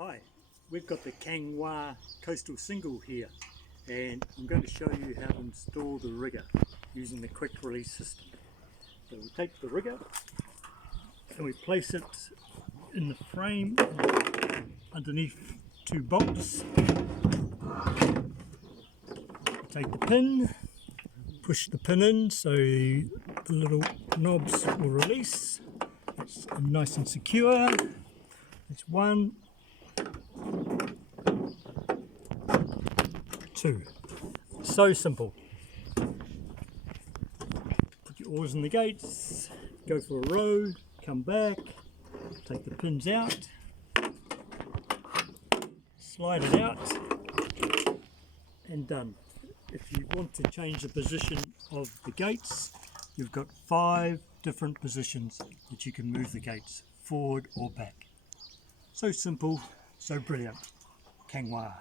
Hi, we've got the Kanghua coastal single here, and I'm going to show you how to install the rigger using the quick release system. So we take the rigger and we place it in the frame underneath two bolts. Take the pin, push the pin in so the little knobs will release. It's nice and secure. It's 1, 2. So simple. Put your oars in the gates, go for a row, come back, take the pins out, slide it out, and done. If you want to change the position of the gates, you've got 5 different positions that you can move the gates forward or back. So simple, so brilliant. Kanghua.